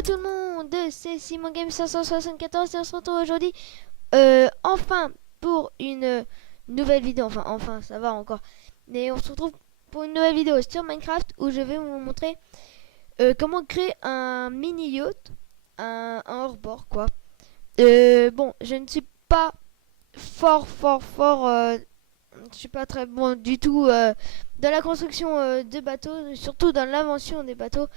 Hello tout le monde, c'est Simon Game 574 et on se retrouve aujourd'hui enfin pour une nouvelle vidéo. Enfin ça va encore. Mais on se retrouve pour une nouvelle vidéo sur Minecraft où je vais vous montrer comment créer un mini yacht, un hors-bord quoi. Bon, je ne suis pas fort, je suis pas très bon du tout dans la construction de bateaux, surtout dans l'invention des bateaux.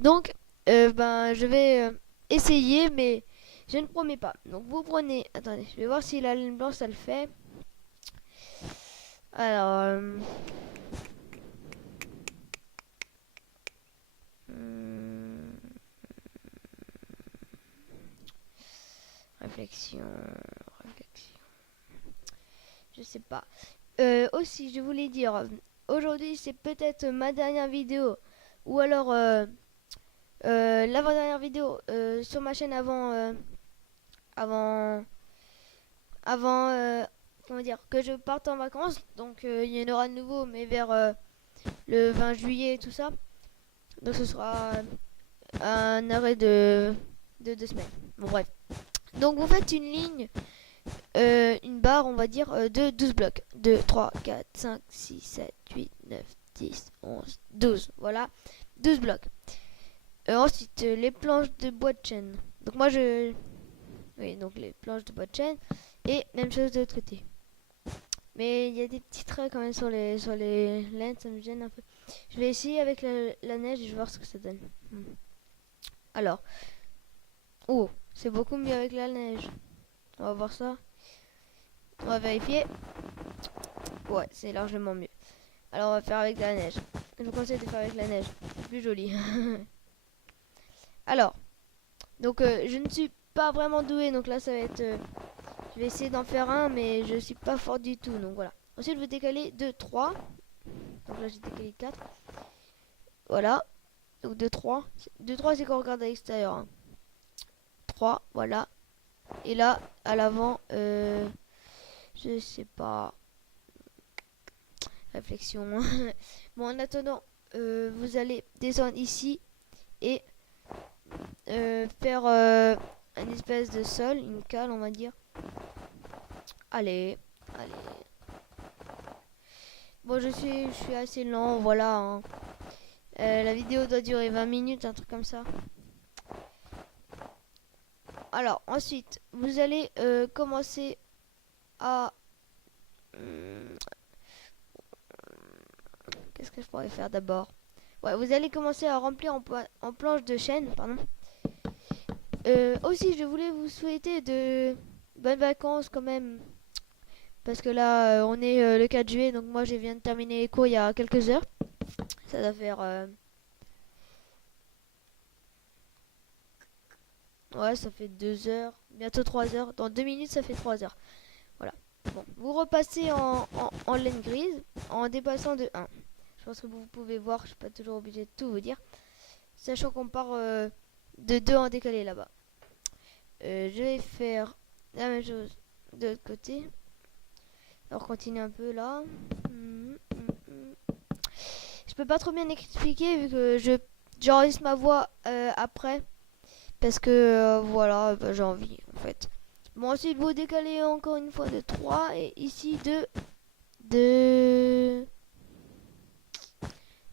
Donc, je vais essayer, mais je ne promets pas. Donc, vous prenez. Attendez, je vais voir si la laine blanche ça le fait. Alors, hmm, réflexion, réflexion. Je sais pas. Aussi, je voulais dire, aujourd'hui c'est peut-être ma dernière vidéo, ou alors l'avant-dernière vidéo sur ma chaîne avant, avant comment dire, que je parte en vacances. Donc il y en aura de nouveau, mais vers le 20 juillet et tout ça. Donc ce sera un arrêt de 2 semaines. Bon bref. Donc vous faites une ligne, une barre on va dire de 12 blocs. 2, 3, 4, 5, 6, 7, 8, 9, 10, 11, 12. Voilà, 12 blocs. Ensuite, les planches de bois de chêne. Donc moi je... Oui, donc les planches de bois de chêne. Et même chose de l'autre côté. Mais il y a des petits traits quand même sur les laines, ça me gêne un peu. Je vais essayer avec la neige et je vais voir ce que ça donne. Alors. Oh, c'est beaucoup mieux avec la neige. On va voir ça. On va vérifier. Ouais, c'est largement mieux. Alors on va faire avec la neige. Je vous conseille de faire avec la neige. C'est plus joli. Alors. Donc je ne suis pas vraiment doué. Donc là ça va être... je vais essayer d'en faire un, mais je suis pas fort du tout. Donc voilà. Ensuite vous décalez 2, 3. Donc là j'ai décalé 4. Voilà. Donc 2, 3. 2, 3 c'est quand on regarde à l'extérieur. Hein. 3, voilà. Et là, à l'avant, je sais pas. Réflexion. Bon, en attendant, vous allez descendre ici et faire une espèce de sol, une cale, on va dire. Allez, allez. Bon, je suis assez lent, voilà. Hein. La vidéo doit durer 20 minutes, un truc comme ça. Alors, ensuite, vous allez commencer à... Qu'est-ce que je pourrais faire d'abord? Ouais, vous allez commencer à remplir en planche de chêne, pardon. Aussi, je voulais vous souhaiter de bonnes vacances quand même. Parce que là, on est le 4 juillet, donc moi je viens de terminer les cours il y a quelques heures. Ça doit faire... ouais, ça fait 2 heures, bientôt 3 heures. Dans 2 minutes, ça fait 3 heures. Voilà. Bon, vous repassez en laine grise en dépassant de 1. Je pense que vous pouvez voir, je suis pas toujours obligé de tout vous dire. Sachant qu'on part de 2 en décalé là-bas. Je vais faire la même chose de l'autre côté. Alors continue un peu là. Je peux pas trop bien expliquer vu que j'enregistre ma voix après. Parce que voilà, j'ai envie en fait. Bon, ensuite vous décalez encore une fois de 3 et ici de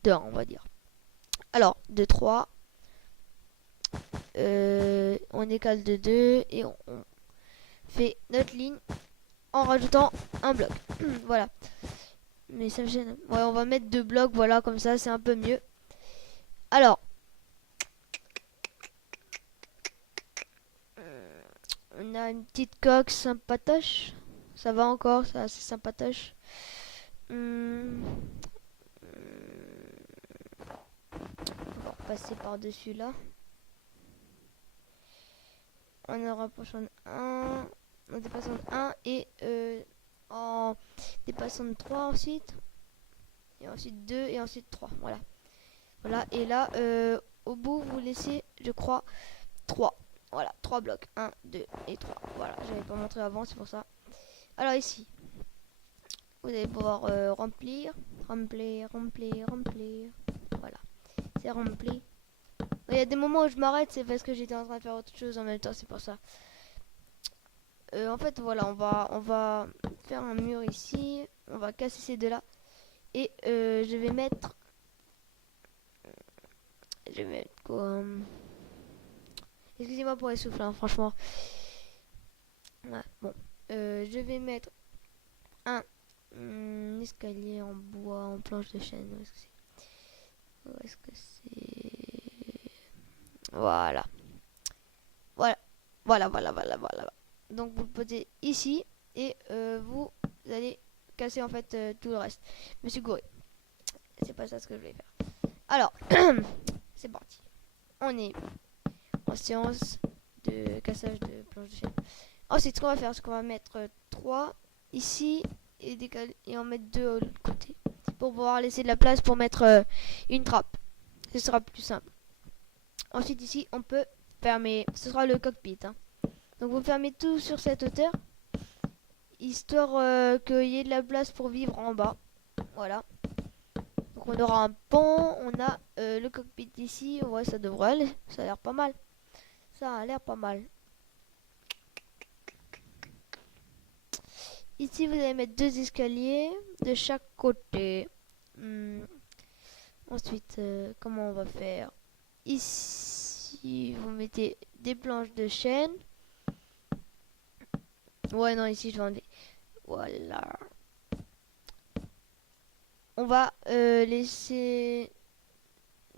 1 on va dire. Alors de 3. On décale de 2 et on fait notre ligne en rajoutant un bloc. Voilà. Mais ça me gêne. Ouais, on va mettre 2 blocs, voilà, comme ça, c'est un peu mieux. Alors. On a une petite coque sympatoche. Ça va encore, ça, c'est sympatoche. On va repasser par-dessus là. En rapprochant de 1. En dépassant de 1 et en dépassant de 3 ensuite. Et ensuite 2 et ensuite 3. Voilà. Voilà. Et là, au bout, vous laissez, je crois, 3. Voilà, 3 blocs. 1, 2 et 3. Voilà, j'avais pas montré avant, c'est pour ça. Alors ici, vous allez pouvoir remplir. Voilà, c'est rempli. Il y a des moments où je m'arrête, c'est parce que j'étais en train de faire autre chose en même temps, c'est pour ça. En fait, voilà, on va faire un mur ici. On va casser ces deux-là. Et je vais mettre... Je vais mettre quoi? Excusez-moi pour les souffles, hein, franchement. Ouais, bon. Je vais mettre un escalier en bois, en planche de chêne. Où est-ce que c'est? Voilà. Voilà. Voilà. Donc vous le posez ici et vous allez casser en fait tout le reste. Je me suis gouré. C'est pas ça ce que je voulais faire. Alors, c'est parti. On est en séance de cassage de planche de chêne. Ensuite, ce qu'on va faire, c'est qu'on va mettre 3 ici et, et en mettre 2 de l'autre côté. Pour pouvoir laisser de la place pour mettre une trappe. Ce sera plus simple. Ensuite, ici, on peut fermer. Ce sera le cockpit. Hein. Donc, vous fermez tout sur cette hauteur. Histoire qu'il y ait de la place pour vivre en bas. Voilà. Donc, on aura un pont. On a le cockpit ici. Ouais, ça devrait aller. Ça a l'air pas mal. Ça a l'air pas mal. Ici, vous allez mettre 2 escaliers de chaque côté. Ensuite, comment on va faire? Ici, vous mettez des planches de chêne. Ouais, non, ici, je vais enlever. Voilà. On va laisser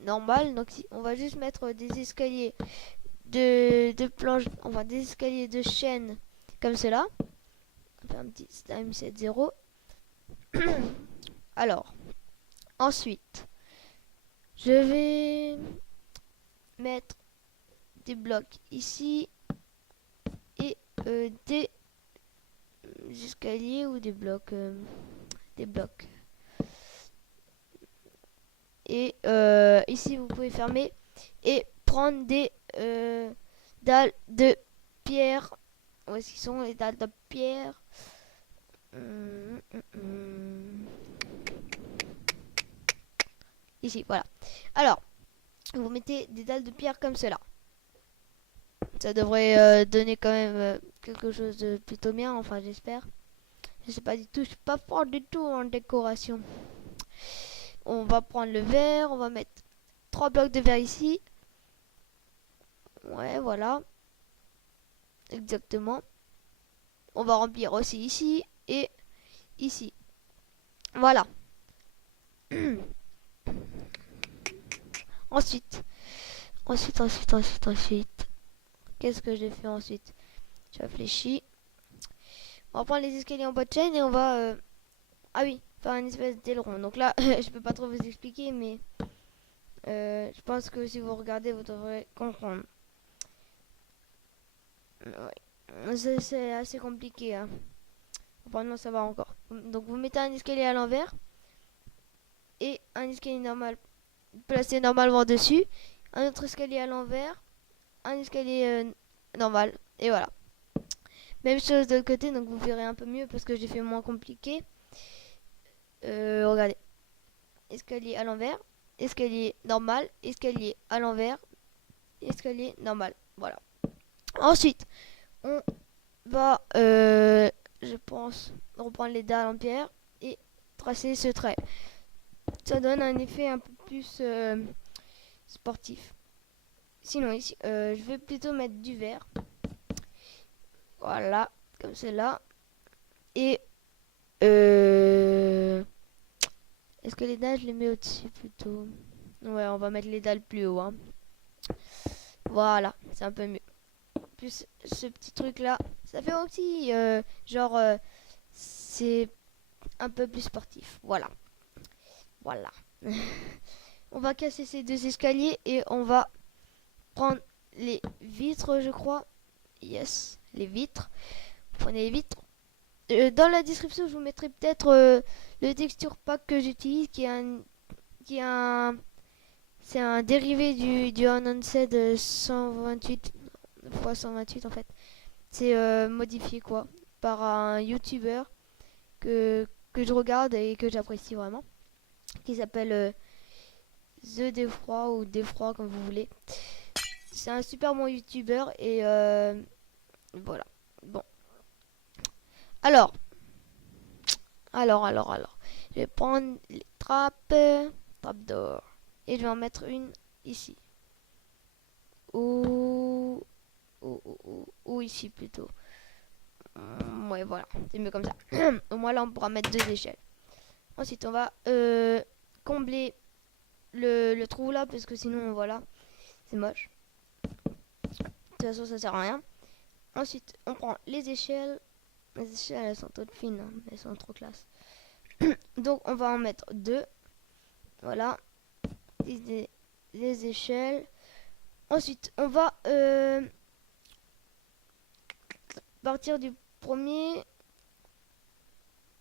normal. Donc, on va juste mettre des escaliers de planches, enfin des escaliers de chêne comme cela. On va faire un petit time set 0. Alors, ensuite, je vais mettre des blocs ici et des escaliers ou des blocs. Et ici, vous pouvez fermer et prendre des dalles de pierre. Où est-ce qu'ils sont les dalles de pierre? Ici, voilà. Alors, vous mettez des dalles de pierre comme cela. Ça devrait donner quand même quelque chose de plutôt bien, enfin j'espère. Je sais pas du tout, je suis pas fort du tout en décoration. On va prendre le verre, on va mettre 3 blocs de verre ici. Ouais, voilà. Exactement. On va remplir aussi ici et ici. Voilà. Ensuite. Qu'est-ce que j'ai fait ensuite? Je réfléchis. On va prendre les escaliers en bois de chaîne et on va... Ah oui, faire une espèce d'aileron. Donc là, je peux pas trop vous expliquer, mais... je pense que si vous regardez, vous devrez comprendre. Ouais. C'est assez compliqué. Hein. Apparemment, ça va encore. Donc vous mettez un escalier à l'envers. Et un escalier normal placé normalement dessus. Un autre escalier à l'envers. Un escalier normal. Et voilà. Même chose de l'autre côté, donc vous verrez un peu mieux parce que j'ai fait moins compliqué. Regardez. Escalier à l'envers. Escalier normal. Escalier à l'envers. Escalier normal. Voilà. Ensuite, on va, je pense, reprendre les dalles en pierre et tracer ce trait. Ça donne un effet un peu plus sportif. Sinon, ici, je vais plutôt mettre du verre. Voilà, comme cela. Et est-ce que les dalles, je les mets au-dessus plutôt? Ouais, on va mettre les dalles plus haut. Hein. Voilà, c'est un peu mieux. Plus ce petit truc là, ça fait aussi genre c'est un peu plus sportif. Voilà. On va casser ces 2 escaliers et on va prendre les vitres, je crois. Yes, les vitres. Prenez les vitres. Dans la description, je vous mettrai peut-être le texture pack que j'utilise, c'est un dérivé du Unsaid 128 x 128 en fait. C'est modifié quoi par un YouTuber que je regarde et que j'apprécie vraiment, qui s'appelle The Défroid ou Défroid comme vous voulez. C'est un super bon youtubeur et voilà. Bon. Alors. Je vais prendre les trappes d'or. Et je vais en mettre une ici. Ou ici plutôt. Ouais, voilà. C'est mieux comme ça. Au moins là, on pourra mettre 2 échelles. Ensuite, on va combler le trou là, parce que sinon, voilà, c'est moche. De toute façon, ça sert à rien. Ensuite, on prend les échelles. Les échelles, elles sont toutes fines. Hein. Elles sont trop classe. Donc, on va en mettre 2. Voilà. Les échelles. Ensuite, on va partir du premier.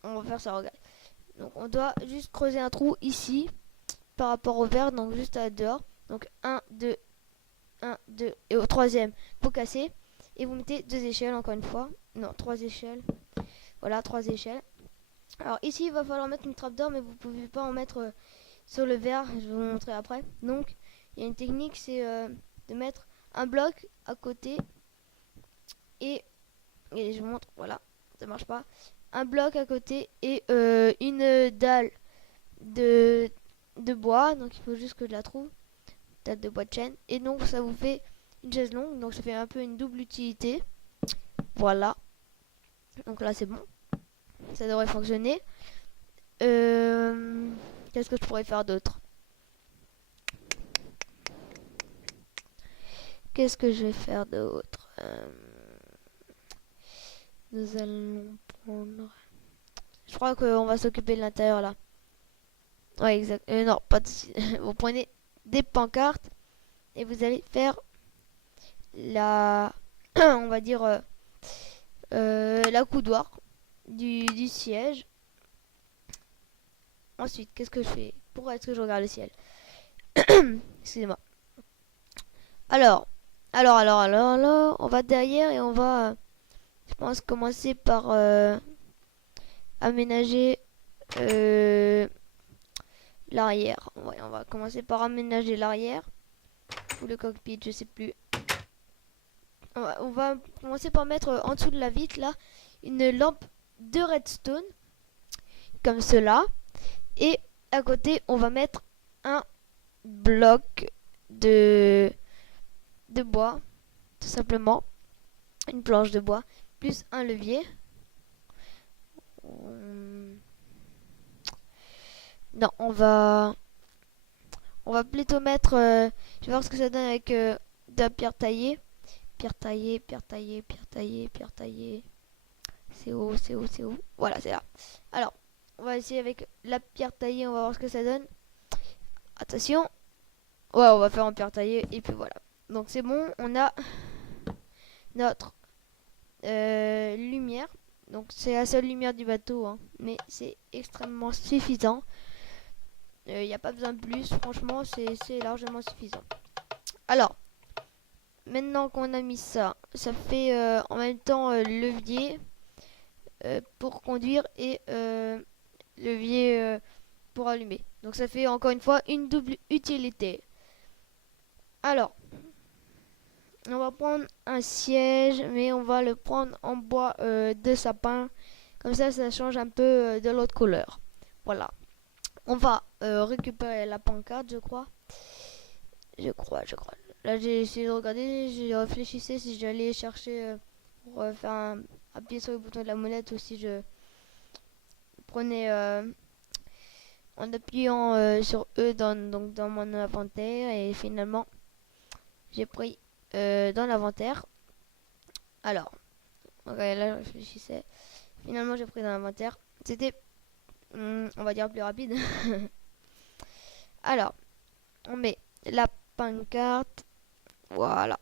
On va faire ça, regarde. Donc, on doit juste creuser un trou ici par rapport au vert, donc juste à dehors. Donc, 1, 2, 1, 2. Et au troisième, vous cassez. Et vous mettez 2 échelles, encore une fois. Non, 3 échelles. Voilà, 3 échelles. Alors, ici, il va falloir mettre une trappe d'or, mais vous pouvez pas en mettre sur le vert. Je vais vous montrer après. Donc, il y a une technique, c'est de mettre un bloc à côté. Et je vous montre, voilà, ça marche pas. Un bloc à côté et une dalle de bois. Donc, il faut juste que je la trouve. Dalle de bois de chêne. Et donc, ça vous fait une chaise longue. Donc, ça fait un peu une double utilité. Voilà. Donc là, c'est bon. Ça devrait fonctionner. Qu'est-ce que je pourrais faire d'autre? Qu'est-ce que je vais faire d'autre? Nous allons prendre... Je crois qu'on va s'occuper de l'intérieur là. Ouais, exact. Non, pas de... Vous prenez des pancartes et vous allez faire la... on va dire... la coudoir du siège. Ensuite, qu'est-ce que je fais? Pourquoi est-ce que je regarde le ciel? Excusez-moi. Alors, on va derrière et on va, je pense, commencer par aménager l'arrière. Ouais, on va commencer par aménager l'arrière ou le cockpit, je sais plus. On va commencer par mettre en dessous de la vitre là une lampe de redstone comme cela. Et à côté, on va mettre un bloc de bois, tout simplement. Une planche de bois, plus un levier. Non, on va plutôt mettre... je vais voir ce que ça donne avec de la pierre taillée. Pierre taillée, pierre taillée, pierre taillée, pierre taillée. C'est où, c'est où, c'est où? Voilà, c'est là. Alors, on va essayer avec la pierre taillée, on va voir ce que ça donne. Attention. Ouais, on va faire en pierre taillée et puis voilà. Donc c'est bon, on a notre lumière. Donc c'est la seule lumière du bateau, hein, mais c'est extrêmement suffisant. Il n'y a pas besoin de plus, franchement c'est largement suffisant. Alors, maintenant qu'on a mis ça, ça fait en même temps levier pour conduire et levier pour allumer. Donc ça fait encore une fois une double utilité. Alors, on va prendre un siège, mais on va le prendre en bois de sapin. Comme ça change un peu de l'autre couleur. Voilà. On va récupérer la pancarte, je crois. Je crois. Là, j'ai essayé de regarder, je réfléchissais si j'allais chercher pour faire appuyer sur le bouton de la molette ou si je prenais en appuyant sur E dans mon inventaire. Et finalement, j'ai pris dans l'inventaire. Alors, ok, là, je réfléchissais. Finalement, j'ai pris dans l'inventaire. C'était, on va dire, plus rapide. Alors, on met la pancarte. Voilà.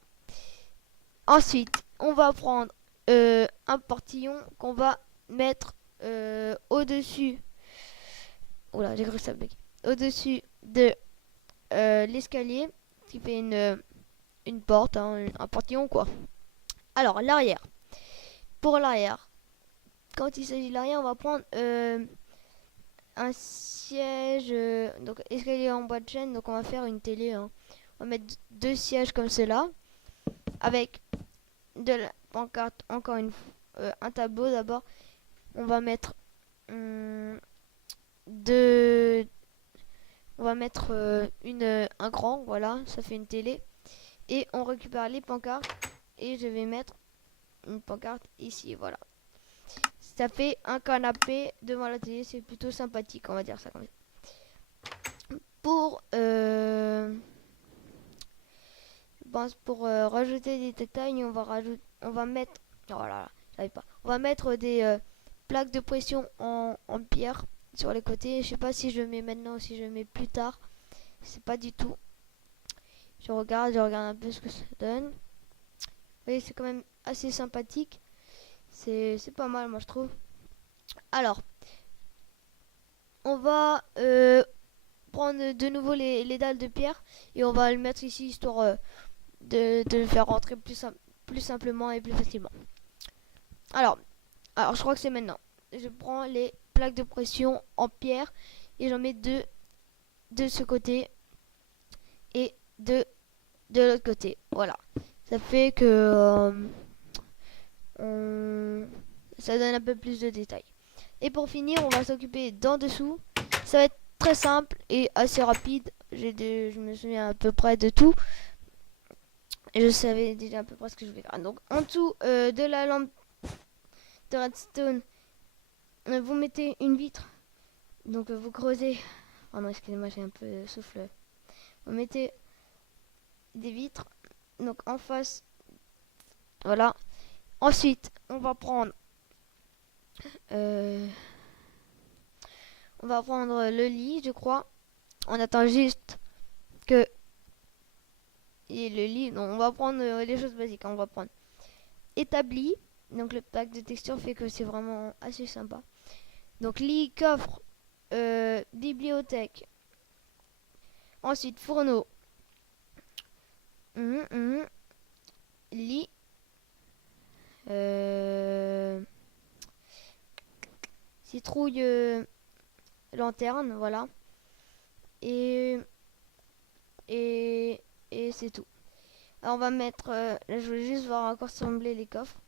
Ensuite, on va prendre un portillon qu'on va mettre au-dessus. Oula, j'ai cru que ça bug. Au-dessus de l'escalier qui fait une porte, hein, un portillon quoi. Alors, l'arrière. Pour l'arrière, quand il s'agit de l'arrière, on va prendre un siège, donc escalier en bois de chêne, donc on va faire une télé, hein. On va mettre 2 sièges comme cela, avec de la pancarte, encore un tableau d'abord. On va mettre deux, on va mettre un grand, voilà, ça fait une télé. Et on récupère les pancartes et je vais mettre une pancarte ici, voilà. Ça fait un canapé devant la télé, c'est plutôt sympathique, on va dire ça comme ça. Pour rajouter des détails, on va mettre, oh là là, j'arrive pas. On va mettre des plaques de pression en pierre sur les côtés. Je sais pas si je mets maintenant ou si je mets plus tard. C'est pas du tout. Je regarde un peu ce que ça donne. Vous voyez, c'est quand même assez sympathique. C'est pas mal, moi je trouve. Alors, on va prendre de nouveau les dalles de pierre et on va le mettre ici histoire de le faire rentrer plus simplement et plus facilement. Alors je crois que c'est maintenant. Je prends les plaques de pression en pierre et j'en mets deux de ce côté et deux de l'autre côté. Voilà. Ça fait que ça donne un peu plus de détails. Et pour finir, on va s'occuper d'en dessous. Ça va être très simple et assez rapide. Je me souviens à peu près de tout. Et je savais déjà à peu près ce que je voulais faire. Donc en dessous de la lampe de redstone, vous mettez une vitre. Donc vous creusez. Oh non, excusez-moi, j'ai un peu souffle. Vous mettez des vitres. Donc en face. Voilà. Ensuite, on va prendre le lit, je crois. On attend juste que et le lit. Non, on va prendre les choses basiques. On va prendre établi. Donc le pack de texture fait que c'est vraiment assez sympa. Donc lit, coffre, bibliothèque. Ensuite fourneau. Lit. Citrouille, lanterne, voilà. Et c'est tout. Alors on va mettre, là je voulais juste voir à quoi ressemblaient les coffres.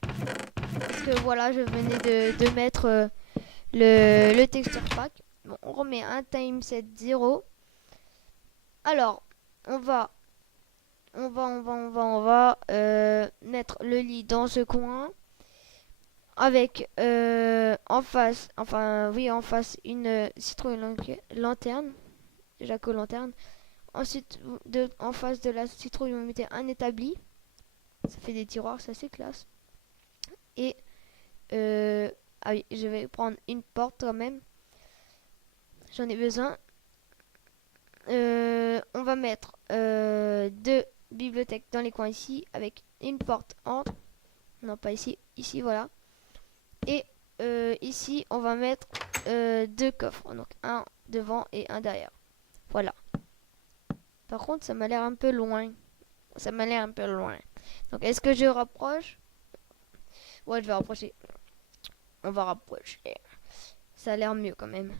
Parce que voilà, je venais de mettre le texture pack. Bon, on remet un time set 0. Alors, on va mettre le lit dans ce coin. Avec en face une citrouille lanterne. Jaco lanterne. Ensuite, en face de la citrouille, vous mettez un établi. Ça fait des tiroirs, c'est assez classe. Et ah oui, je vais prendre une porte quand même. J'en ai besoin. On va mettre deux bibliothèques dans les coins ici, avec une porte entre. Non, pas ici. Ici, voilà. Et ici, on va mettre deux coffres. Donc un devant et un derrière. Voilà. Par contre, ça m'a l'air un peu loin. Donc, est-ce que je rapproche? Ouais, je vais rapprocher. On va rapprocher. Ça a l'air mieux quand même.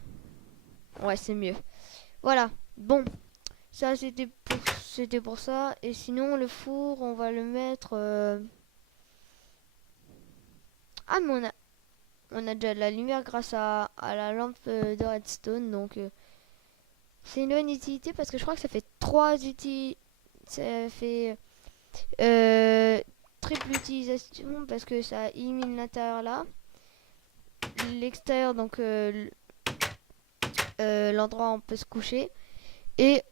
Ouais, c'est mieux. Voilà. Bon. Ça, c'était pour ça. Et sinon, le four, on va le mettre... Ah, mais on a déjà de la lumière grâce à la lampe de redstone. Donc, c'est une bonne utilité parce que je crois que ça fait 3 utilités. Ça fait triple utilisation parce que ça illumine l'intérieur là. L'extérieur, donc l'endroit où on peut se coucher. Et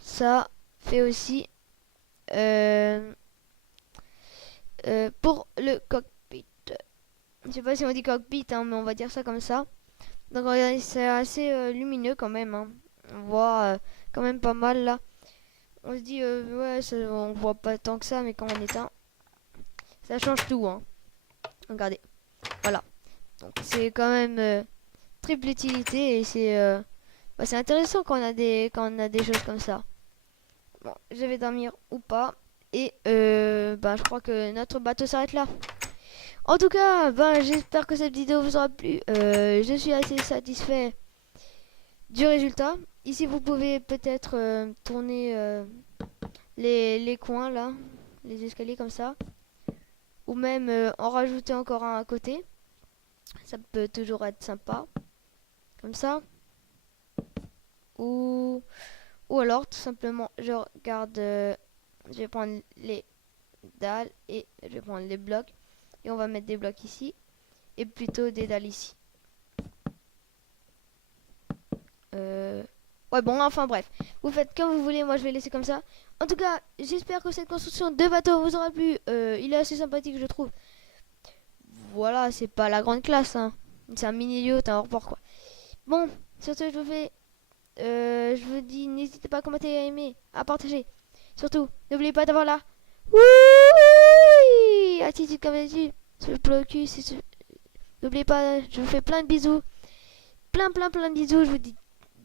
ça fait aussi pour le cockpit. Je sais pas si on dit cockpit, hein, mais on va dire ça comme ça. Donc regardez, c'est assez lumineux quand même. Hein. On voit quand même pas mal là. On se dit, ouais, on voit pas tant que ça, mais quand on éteint, ça change tout. Hein. Regardez. Voilà. Donc c'est quand même triple utilité et c'est intéressant quand on a des choses comme ça. Bon, je vais dormir ou pas. Et je crois que notre bateau s'arrête là. En tout cas, ben, j'espère que cette vidéo vous aura plu. Je suis assez satisfait du résultat. Ici, vous pouvez peut-être tourner les coins là, les escaliers comme ça. Ou même en rajouter encore un à côté. Ça peut toujours être sympa. Comme ça. Ou, ou alors, tout simplement, je regarde... je vais prendre les dalles et je vais prendre les blocs. Et on va mettre des blocs ici. Et plutôt des dalles ici. Ouais, bon, enfin bref. Vous faites comme vous voulez, moi je vais laisser comme ça. En tout cas, j'espère que cette construction de bateau vous aura plu. Il est assez sympathique, je trouve. Voilà, c'est pas la grande classe, hein. C'est un mini yacht, un hors-port, quoi. Bon, sur ce, je vous dis, n'hésitez pas à commenter, à aimer, à partager. Surtout, n'oubliez pas d'avoir la oui attitude comme d'habitude. Sur le plan au cul, n'oubliez pas, je vous fais plein de bisous. Plein de bisous. Je vous dis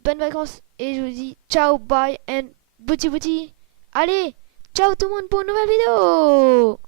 bonnes vacances et je vous dis ciao, bye and bouti bouti. Allez, ciao tout le monde pour une nouvelle vidéo.